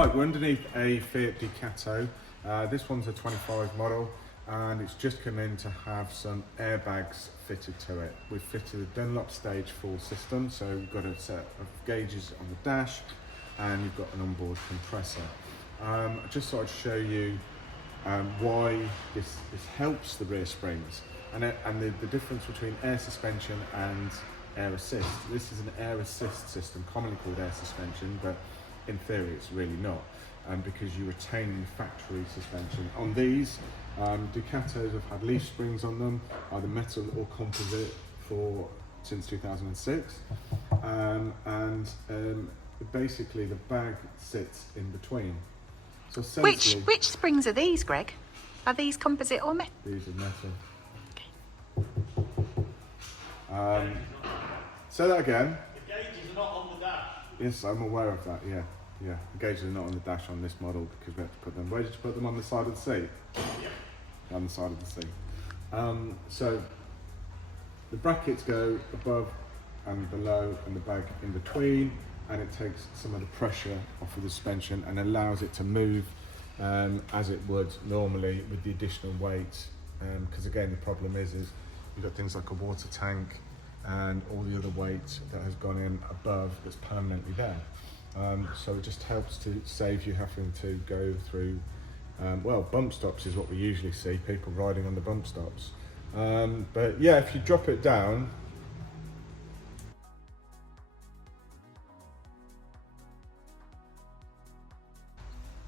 Hi, we're underneath a Fiat Ducato. This one's a 25 model and it's just come in to have some airbags fitted to it. We've fitted a Dunlop Stage 4 system, so we've got a set of gauges on the dash and you've got an onboard compressor. I just thought I'd show you why this helps the rear springs and the difference between air suspension and air assist. This is an air assist system, commonly called air suspension, but in theory it's really not, because you retain factory suspension. On these, Ducatos have had leaf springs on them, either metal or composite, since 2006, basically the bag sits in between. So which springs are these, Greg? Are these composite or metal? These are metal. Say that again. The gauges are not on the dash. Yes, I'm aware of that, yeah. The gauges are not on the dash on this model because we had to put them, where did you put them, on the side of the seat? Yeah. On the side of the seat. So the brackets go above and below and the bag in between, and it takes some of the pressure off of the suspension and allows it to move as it would normally with the additional weight. Because again, the problem is you've got things like a water tank and all the other weight that has gone in above that's permanently there. So it just helps to save you having to go through, bump stops is what we usually see, people riding on the bump stops. But yeah, if you drop it down,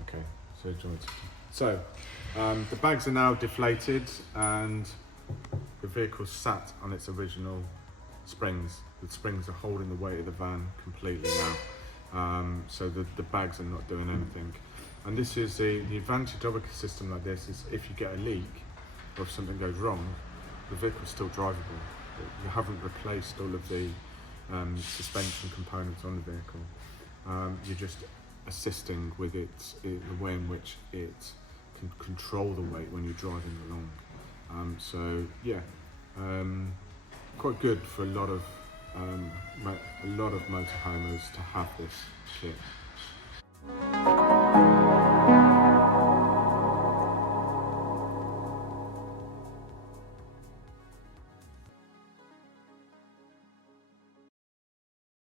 okay, so the bags are now deflated and the vehicle's sat on its original springs. The springs are holding the weight of the van completely now. So the bags are not doing anything. And this is the advantage of a system like this is if you get a leak or if something goes wrong, the vehicle's still drivable. You haven't replaced all of the suspension components on the vehicle. You're just assisting with the way in which it can control the weight when you're driving along. So yeah, quite good for a lot of motorhomes to have this kit.